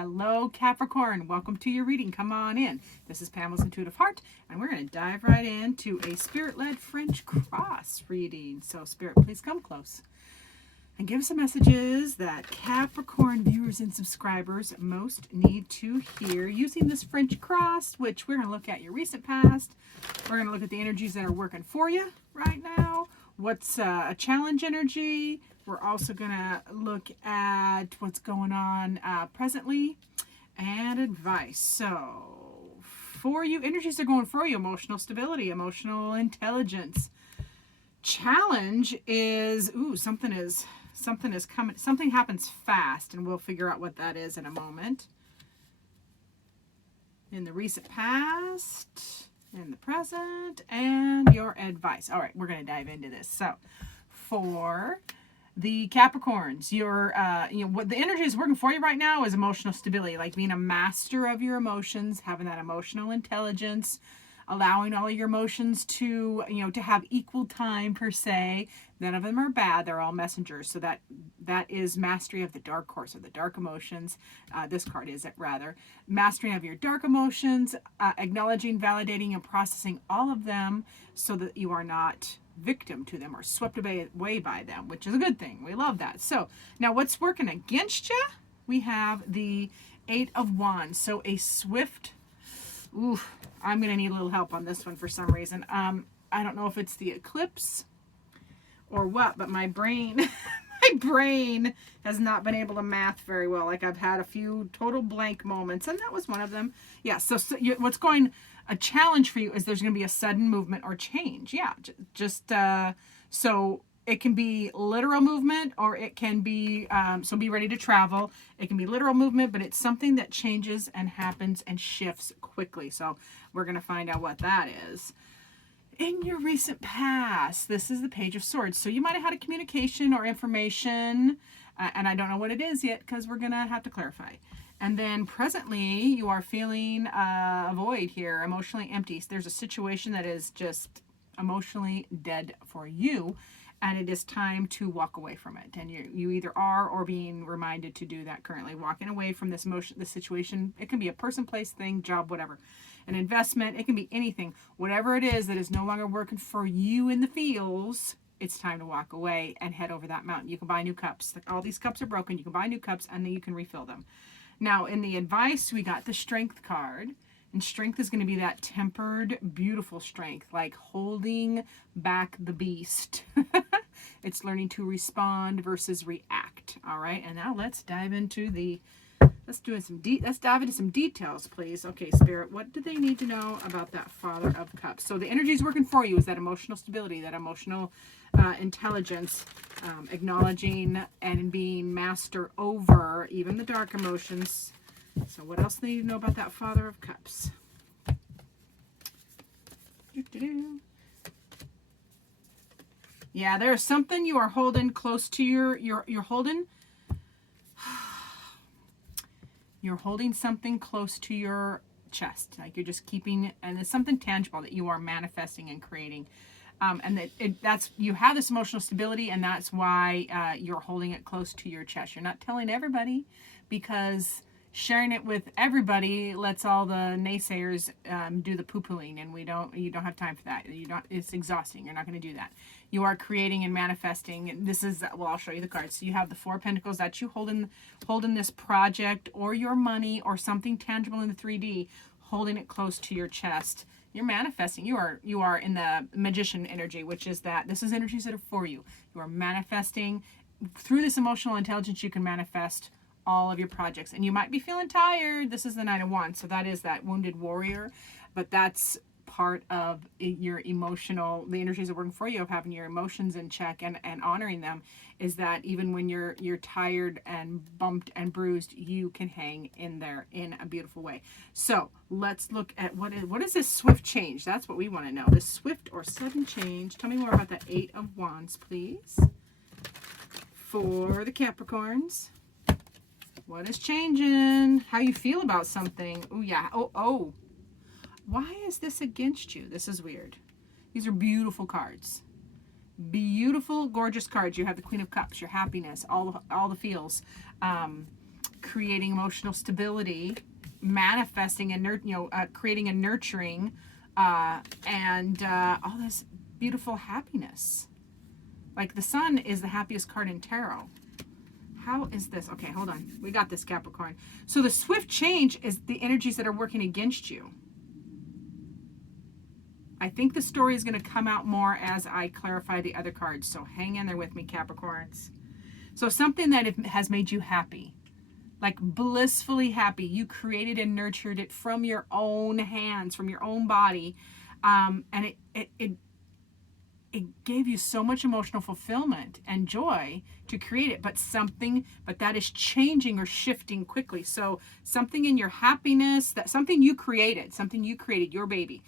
Hello, Capricorn. Welcome to your reading. Come on in. This is Pamela's Intuitive Heart, and we're going to dive right into a Spirit-led French cross reading. So, Spirit, please come close and give us some messages that Capricorn viewers and subscribers most need to hear using this French cross, which we're going to look at your recent past. We're going to look at the energies that are working for you right now. What's a challenge energy? We're also going to look at what's going on presently and advice. So for you, energies are going for you: emotional stability, emotional intelligence. Challenge is, something is coming. Something happens fast, and we'll figure out what that is in a moment. In the recent past, in the present, and your advice. All right, we're going to dive into this. So for the Capricorns, what the energy is working for you right now is emotional stability, like being a master of your emotions, having that emotional intelligence, allowing all of your emotions to have equal time per se. None of them are bad; they're all messengers. So that is mastery of the dark horse, or the dark emotions. This card is it rather mastery of your dark emotions, acknowledging, validating, and processing all of them, so that you are not victim to them or swept away by them, which is a good thing. We love that. So now what's working against you? We have the 8 of Wands. So a swift, I'm going to need a little help on this one for some reason. I don't know if it's the eclipse or what, but my brain has not been able to math very well. Like, I've had a few total blank moments, and that was one of them. Yeah, so a challenge for you is there's going to be a sudden movement or change. Yeah, so it can be literal movement, or it can be, so be ready to travel. It can be literal movement, but it's something that changes and happens and shifts quickly. So we're going to find out what that is. In your recent past, this is the Page of Swords. So you might have had a communication or information, and I don't know what it is yet because we're going to have to clarify. And then presently, you are feeling a void here, emotionally empty. So there's a situation that is just emotionally dead for you, and it is time to walk away from it. And you either are or being reminded to do that currently, walking away from this situation. It can be a person, place, thing, job, whatever. An investment, it can be anything. Whatever it is that is no longer working for you in the feels, it's time to walk away and head over that mountain. You can buy new cups. All these cups are broken. You can buy new cups, and then you can refill them. Now, in the advice, we got the Strength card. And strength is going to be that tempered, beautiful strength, like holding back the beast. It's learning to respond versus react. All right, and now let's dive into let's dive into some details, please. Okay, Spirit, what do they need to know about that Father of Cups? So the energy is working for you is that emotional stability, that emotional intelligence, acknowledging and being master over even the dark emotions. So what else do they need to know about that Father of Cups? Yeah, there's something you are holding close to you're holding something close to your chest. Like you're just keeping, and it's something tangible that you are manifesting and creating. And that's you have this emotional stability, and that's why you're holding it close to your chest. You're not telling everybody, because sharing it with everybody lets all the naysayers do the poo-pooing, and you don't have time for that. It's exhausting. You're not going to do that. You are creating and manifesting. And this is, well, I'll show you the cards. So you have the 4 of Pentacles. That's you holding this project or your money or something tangible in the 3D, holding it close to your chest. You're manifesting. You are in the Magician energy, which is that this is energies that are for you. You are manifesting. Through this emotional intelligence, you can manifest all of your projects. And you might be feeling tired. This is the Knight of Wands. So that is that wounded warrior. But that's part of your emotional, the energies that are working for you, of having your emotions in check and honoring them, is that even when you're tired and bumped and bruised, you can hang in there in a beautiful way. So let's look at what is this swift change? That's what we want to know. This swift or sudden change. Tell me more about that 8 of Wands, please. For the Capricorns. What is changing? How you feel about something? Oh, yeah. Oh. Why is this against you? This is weird. These are beautiful cards. Beautiful, gorgeous cards. You have the Queen of Cups, your happiness, all the feels. creating emotional stability, manifesting and creating and nurturing, and all this beautiful happiness. Like the sun is the happiest card in tarot. How is this? Okay, hold on. We got this, Capricorn. So the swift change is the energies that are working against you. I think the story is going to come out more as I clarify the other cards. So hang in there with me, Capricorns. So something that has made you happy, like blissfully happy. You created and nurtured it from your own hands, from your own body. And it gave you so much emotional fulfillment and joy to create it, but that is changing or shifting quickly. So something in your happiness, something you created, your baby,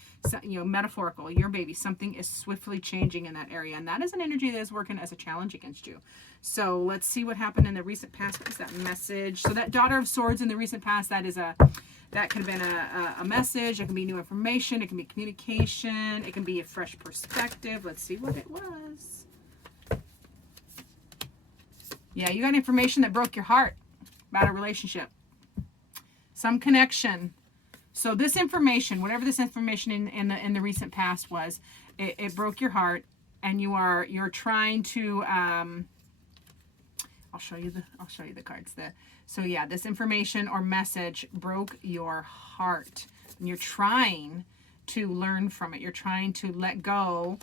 metaphorical, your baby, something is swiftly changing in that area. And that is an energy that is working as a challenge against you. So let's see what happened in the recent past. What is that message? So that Daughter of Swords in the recent past, that could have been a message. It can be new information. It can be communication. It can be a fresh perspective. Let's see what it was. Yeah, you got information that broke your heart about a relationship. Some connection. So this information, whatever this information in the recent past was, it broke your heart, and you're trying to. I'll show you the cards. So yeah, this information or message broke your heart, and you're trying to learn from it. You're trying to let go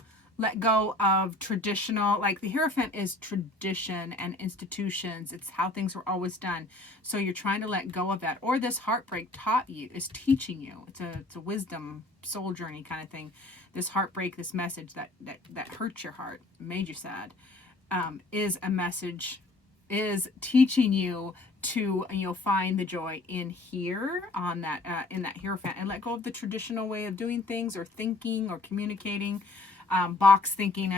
of traditional, like the Hierophant is tradition and institutions. It's how things were always done. So you're trying to let go of that. Or this heartbreak is teaching you. It's a wisdom, soul journey kind of thing. This heartbreak, this message that hurt your heart, made you sad, is a message, is teaching you to find the joy in here on that in that Hierophant, and let go of the traditional way of doing things or thinking or communicating. Box thinking,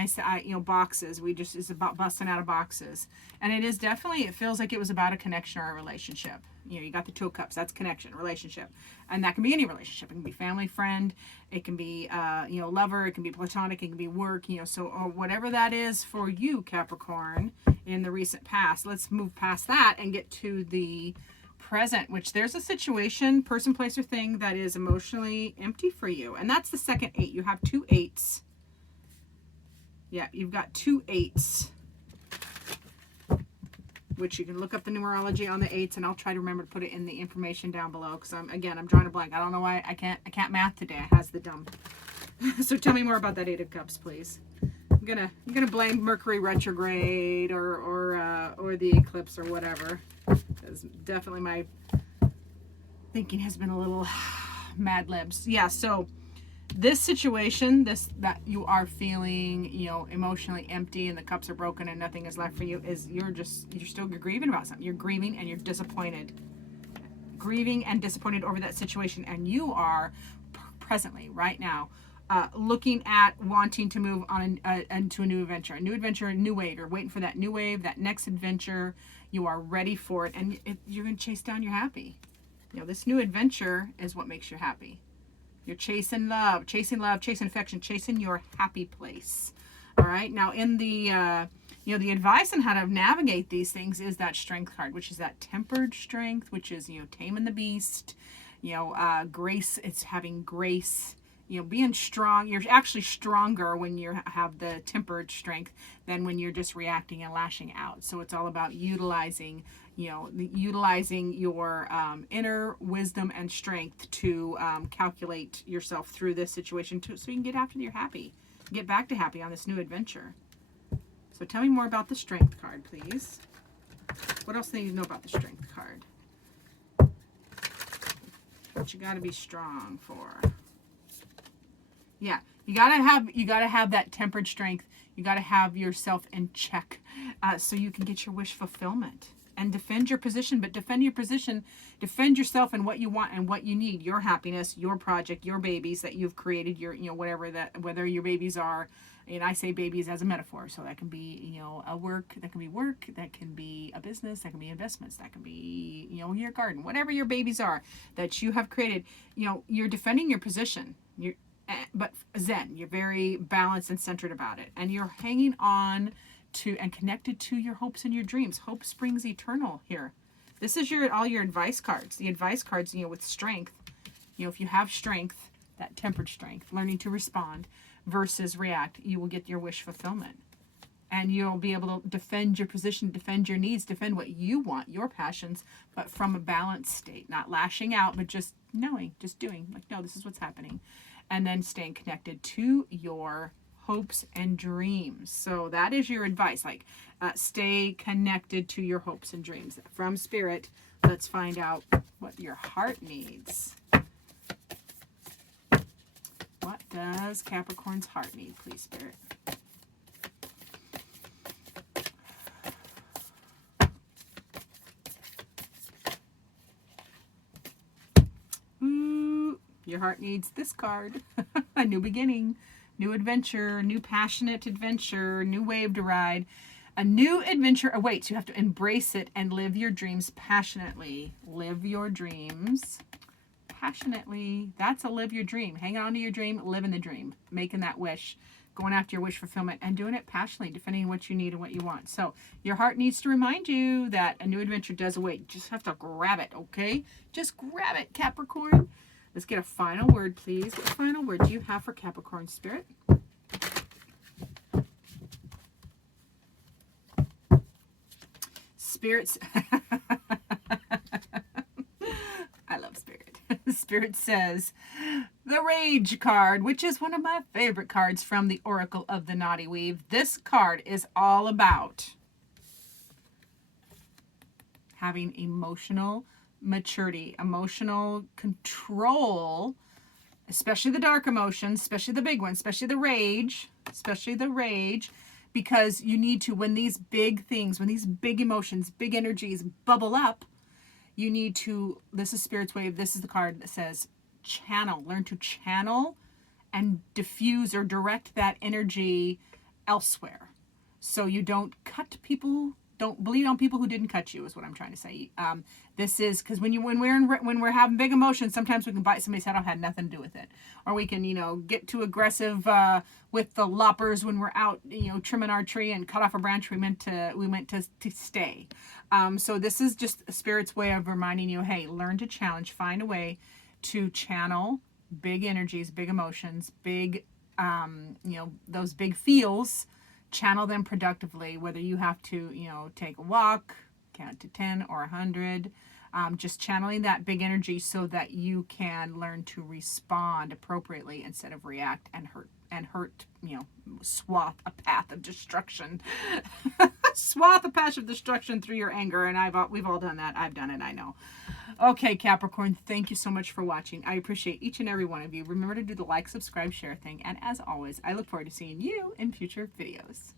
boxes. It's about busting out of boxes, and it feels like it was about a connection or a relationship. You got the Two of Cups. That's connection, relationship, and that can be any relationship. It can be family, friend. It can be lover. It can be platonic. It can be work. So whatever that is for you, Capricorn, in the recent past. Let's move past that and get to the present, which there's a situation, person, place, or thing that is emotionally empty for you, and that's the second 8. You have 2 8s. Yeah, you've got 2 8s, which you can look up the numerology on the 8s, and I'll try to remember to put it in the information down below, because I'm drawing a blank. I don't know why I can't math today. I has the dumb. So tell me more about that 8 of Cups, please. I'm gonna blame Mercury retrograde or the eclipse or whatever, because definitely my thinking has been a little mad libs. Yeah, so this situation, that you are feeling, emotionally empty and the cups are broken and nothing is left for you, is you're still grieving about something. You're grieving and you're disappointed. Grieving and disappointed over that situation, and you are presently, right now, looking at wanting to move on into a new adventure, a new wave. You're waiting for that new wave, that next adventure. You are ready for it, and you're going to chase down your happy. This new adventure is what makes you happy. You're chasing love, chasing affection, chasing your happy place. All right. Now, in the the advice on how to navigate these things is that Strength card, which is that tempered strength, which is taming the beast. Grace. It's having grace. Being strong. You're actually stronger when you have the tempered strength than when you're just reacting and lashing out. So it's all about utilizing your inner wisdom and strength to calculate yourself through this situation, so you can get after your happy, get back to happy on this new adventure. So tell me more about the Strength card, please. What else do you need to know about the Strength card? What you got to be strong for? Yeah, you gotta have that tempered strength. You gotta have yourself in check, so you can get your wish fulfillment and defend your position. But defend yourself and what you want and what you need. Your happiness, your project, your babies that you've created. Whether your babies are, and I say babies as a metaphor, so that can be that can be a business, that can be investments, that can be your garden, whatever your babies are that you have created. You're defending your position. But Zen, you're very balanced and centered about it, and you're hanging on to and connected to your hopes and your dreams. Hope springs eternal here. This is all your advice cards. The advice cards, you know, with strength. You know, if you have strength, that tempered strength, learning to respond versus react, you will get your wish fulfillment. And you'll be able to defend your position, defend your needs, defend what you want, your passions, but from a balanced state, not lashing out, but just knowing, just doing, like, no, this is what's happening. And then staying connected to your hopes and dreams. So that is your advice, like stay connected to your hopes and dreams. From Spirit, let's find out what your heart needs. What does Capricorn's heart need, please, Spirit? Ooh, your heart needs this card. A new beginning, new adventure, new passionate adventure, new wave to ride. A new adventure awaits. You have to embrace it and live your dreams passionately. Live your dreams passionately. That's a live your dream. Hang on to your dream, living the dream, making that wish, going after your wish fulfillment, and doing it passionately, defending what you need and what you want. So your heart needs to remind you that a new adventure does await. You just have to grab it, okay? Just grab it, Capricorn. Let's get a final word, please. What final word do you have for Capricorn, Spirit? Spirits. I love Spirit. Spirit says, the Rage card, which is one of my favorite cards from the Oracle of the Naughty Weave. This card is all about having emotional maturity, emotional control, especially the dark emotions, especially the big ones, especially the rage, because you need to, when these big things, when these big emotions, big energies bubble up, you need to, this is Spirit's Wave, this is the card that says channel, learn to channel and diffuse or direct that energy elsewhere. So you don't cut people, don't bleed on people who didn't cut you, is what I'm trying to say. This is because when we're having big emotions, sometimes we can bite somebody's head off, had nothing to do with it, or we can, you know, get too aggressive with the loppers when we're out, you know, trimming our tree and cut off a branch we meant to stay. So this is just Spirit's way of reminding you, hey, learn to challenge, find a way to channel big energies, big emotions, big, you know, those big feels. Channel them productively, whether you have to, you know, take a walk, count to 10 or 100, just channeling that big energy so that you can learn to respond appropriately instead of react and hurt, you know, swath a path of destruction. Swath a path of destruction through your anger, and we've all done that. I've done it, I know. Okay, Capricorn, thank you so much for watching. I appreciate each and every one of you. Remember to do the like, subscribe, share thing, and as always, I look forward to seeing you in future videos.